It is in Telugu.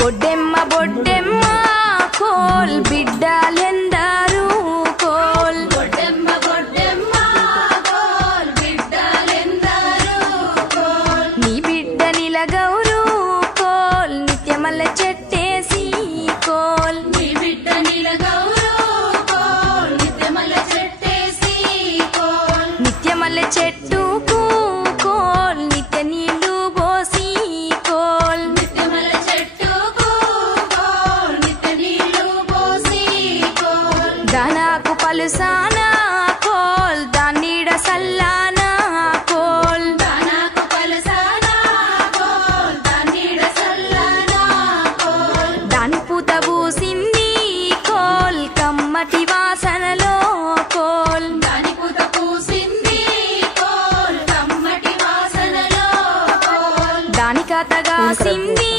బొడ్డెమ్మ బొడ్డెమ్మ కోల్ బిడ్డలెందారు కోల్. బొడ్డెమ్మ బొడ్డెమ్మ కోల్ బిడ్డలెందారు కోల్. నీ బిడ్డ నిలగౌరు కోల్ నిత్యమల్ల చెట్టేసి కోల్. నీ బిడ్డ నిలగౌరు కోల్ నిత్యమల్ల చెట్టేసి కోల్. నిత్యమల్ల చెట్టుకు కొలుసానా కోల్ దానిడ సల్లానా కోల్. దానాకు కొలుసానా కోల్ దానిడ సల్లానా కోల్. దాని పూత పూసింది కోల్ కమ్మటి సింది